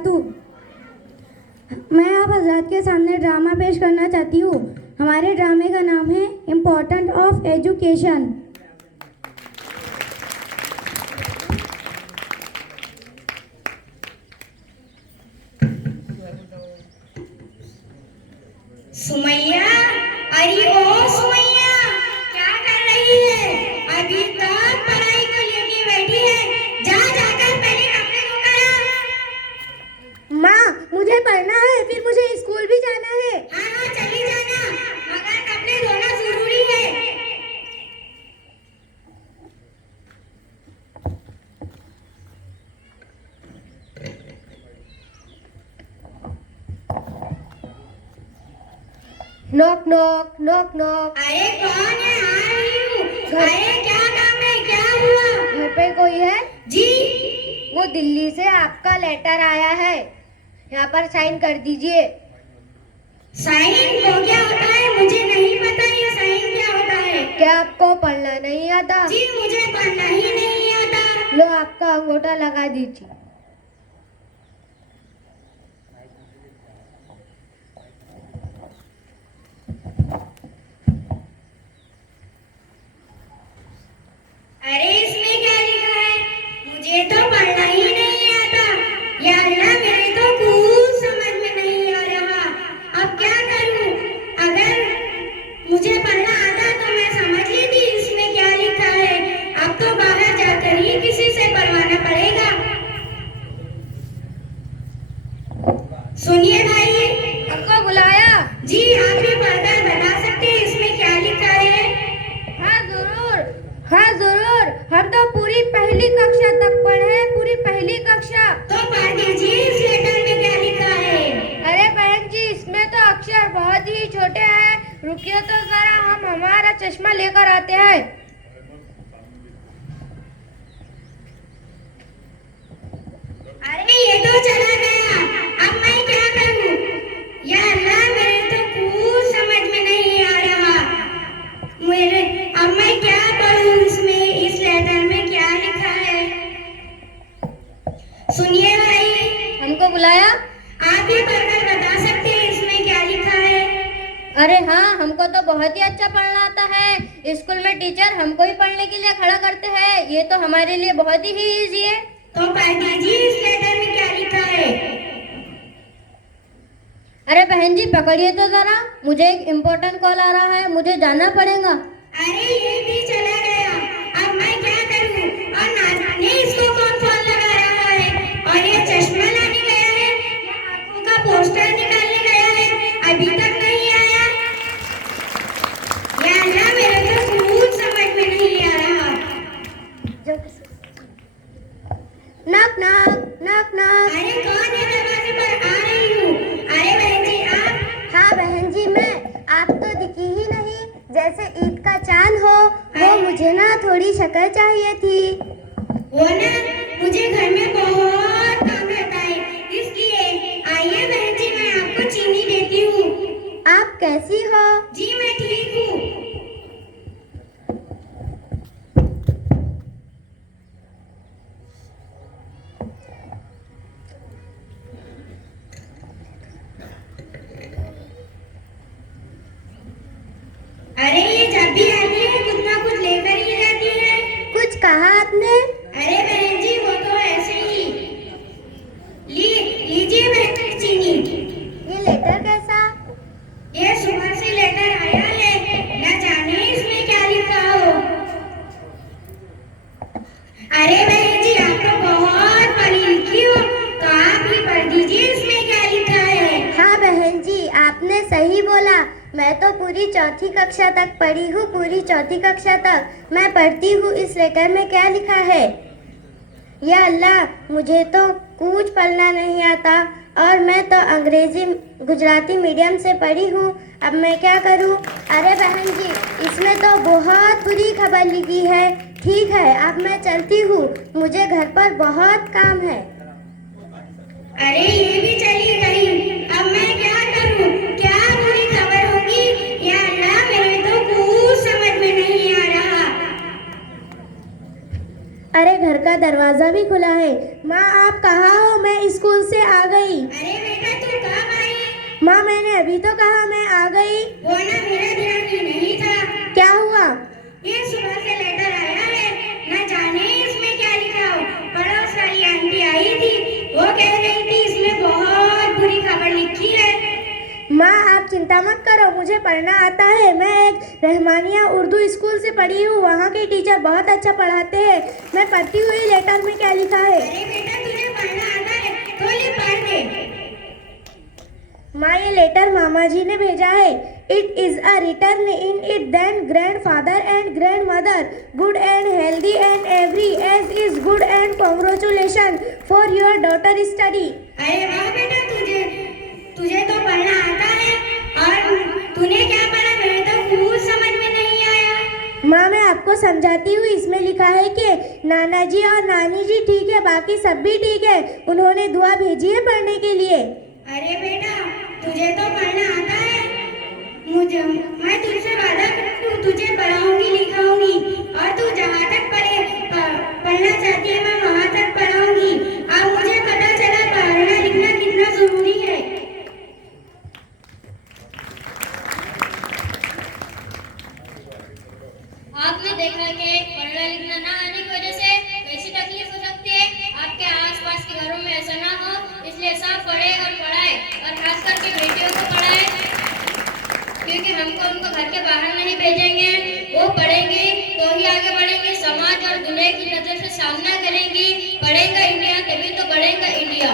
वबरकातुहू। मैं आप हजरात के सामने ड्रामा पेश करना चाहती हूँ। हमारे ड्रामे का नाम है इम्पोर्टेंट ऑफ एजुकेशन। सुमैया, अरे ओ सुमैया, क्या कर रही है? अभी तक पढ़ाई को लेके बैठी है। जा जाकर पहले कपड़े धो कर आ। माँ, मुझे पढ़ना है, फिर मुझे स्कूल भी जाना है। हाँ हाँ चली जाना, मगर कपड़े धोना जरूरी है। Knock knock knock knock. अरे कौन है? आ रही हूँ। अरे क्या काम है, क्या हुआ? घर पे कोई है? जी, वो दिल्ली से आपका लेटर आया है, यहाँ पर साइन कर दीजिए। साइन वो क्या होता है? मुझे नहीं पता ये साइन क्या होता है। क्या आपको पढ़ना नहीं आता? जी मुझे पढ़ना ही नहीं आता। लो, आपका अंगूठा लगा दीजिए। अरे इसमें क्या लिखा है? मुझे तो पढ़ना ही नहीं आता। या अल्लाह, मेरे तो कुछ समझ में नहीं आ रहा। अब क्या करूं? अगर मुझे पढ़ना आता तो मैं समझ लेती इसमें क्या लिखा है। अब तो बाहर जाकर ही किसी से पढ़वाना पड़ेगा। सुनिए भाई। हमको बुलाया? जी, आप भी पढ़कर बता सकते हैं इसमें क्या लिखा है? हाँ जरूर, हाँ जरूर। हम तो पूरी पहली कक्षा तक पढ़े, पूरी पहली कक्षा। तो पढ़ दीजिए इस लेटर में क्या लिखा है। अरे बहन जी, इसमें तो अक्षर बहुत ही छोटे हैं। रुकिए तो जरा, हम हमारा चश्मा लेकर आते हैं। अरे ये तो चला गया, अब मैं क्या करूं? या अल्लाह, मेरे तो कुछ समझ में नहीं आ रहा। अब मैं क्या पढ़ूं? इसमें इस लेटर में क्या लिखा है? सुनिए भाई। हमको बुलाया? आप भी पढ़कर बता सकते हैं इसमें क्या लिखा है? अरे हाँ, हमको तो बहुत ही अच्छा पढ़ना आता है। स्कूल में टीचर हमको ही पढ़ने के लिए खड़ा करते हैं। ये तो हमारे लिए बहुत ही इजी है। तो पढ़ दीजिए इस लेटर में क्या लिखा है। अरे बहन जी, पकड़िए तो जरा, मुझे एक इम्पोर्टेंट कॉल आ रहा है, मुझे जाना पड़ेगा। अरे ये भी चला गया, अब मैं क्या करूं? और ना जाने इसको कौन फोन लगा रहा है। और ये चश्मा लाने गया है या आंखों का पोस्टर निकालने गया है, अभी तक नहीं आया। या अल्लाह, मेरे तो कुछ समझ में नहीं आ रहा। Knock knock knock knock. अरे कौन है? दरवाजे पर आ रही हूँ। अरे बहन जी आप? हाँ बहन जी, मैं। आप तो दिखी ही नहीं, जैसे ईद का चांद हो। वो मुझे ना थोड़ी शक्ल चाहिए थी। वो ना, मुझे घर में बहुत काम रहता है, इसलिए आइए बहन जी, मैं आपको चीनी देती हूँ। आप कैसी हो? जी मैं ठीक हूँ। अरे ये जब भी आती है कुछ ना कुछ लेकर ही रहती है। कुछ कहा आपने? अरे बहन जी वो तो ऐसे ही। लीजिए बहन जी चीनी। ये लेटर कैसा? ये सुबह से लेकर आया है, न जाने इसमें क्या लिखा हो। अरे बहन जी आप तो बहुत पढ़ी लिखी हो, तो आप ही पढ़ दीजिए इसमें क्या लिखा है। हाँ बहन जी, आपने सही बोला। मैं तो पूरी चौथी कक्षा तक पढ़ी हूँ, पूरी चौथी कक्षा तक मैं पढ़ती हूँ। इस लेटर में क्या लिखा है? या अल्लाह, मुझे तो कुछ पढ़ना नहीं आता, और मैं तो अंग्रेजी गुजराती मीडियम से पढ़ी हूँ। अब मैं क्या करूँ? अरे बहन जी, इसमें तो बहुत बुरी खबर लिखी है। ठीक है, अब मैं चलती हूँ, मुझे घर पर बहुत काम है। अरे ये भी चली गई, अब मैं क्या करूं? क्या बुरी खबर होगी? या अल्लाह, मेरे तो कुछ समझ में नहीं आ रहा। अरे घर का दरवाजा भी खुला है। माँ आप कहाँ हो? मैं स्कूल से आ गई। अरे बेटा तू कब आई? माँ मैंने अभी तो कहा मैं आ गई। वो ना मेरा ध्यान ही नहीं था। क्या हुआ? ये सुबह से लेटर आया है, न जाने इसमें क्या लिखा हो। पड़ोस वाली आंटी आई थी, वो कह रही थी इसमें बहुत बुरी खबर लिखी है। माँ आप चिंता मत करो, मुझे पढ़ना आता है। मैं एक रहमानिया उर्दू स्कूल से पढ़ी हूँ, वहाँ के टीचर बहुत अच्छा पढ़ाते हैं। मैं पढ़ती हुई लेटर में क्या लिखा है। अरे बेटा तुझे पढ़ना आता है तो ले पढ़ दे। माँ ये लेटर मामा जी ने भेजा है। It is a return in it then grandfather and grandmother good and healthy and every age is good and congratulation for your daughter study. अरे वाह बेटा तुझे तो पढ़ना आता है, और तूने क्या पढ़ा? मेरे तो कुछ समझ में नहीं आया। माँ मैं आपको समझाती हूँ। इसमें लिखा है कि नाना जी और नानी जी ठीक है, बाकी सब भी ठीक है। उन्होंने दुआ भेजी है पढ़ने के लिए। अरे बेटा तुझे तो पढ़ना आता है। मैं तुझसे वादा करती हूँ, तुझे पढ़ाऊंगी लिखाऊंगी, और तू जहाँ तक पढ़ना चाहती है मैं वहाँ तक पढ़ाऊंगी। अब मुझे पता चला पढ़ना लिखना कितना जरूरी है। आपने देखा कि पढ़ना लिखना ना आने की वजह से कैसी तकलीफ हो सकती है। आपके आसपास के घरों में ऐसा ना हो, इसलिए सब पढ़े और पढ़ाए, और खास करके बेटियों को पढ़ाए, क्योंकि हमको उनको घर के बाहर नहीं भेजेंगे। वो पढ़ेंगे तो ही आगे बढ़ेंगे, समाज और दुनिया की नजर से सामना करेंगी। पढ़ेगा इंडिया तभी तो बढ़ेगा इंडिया।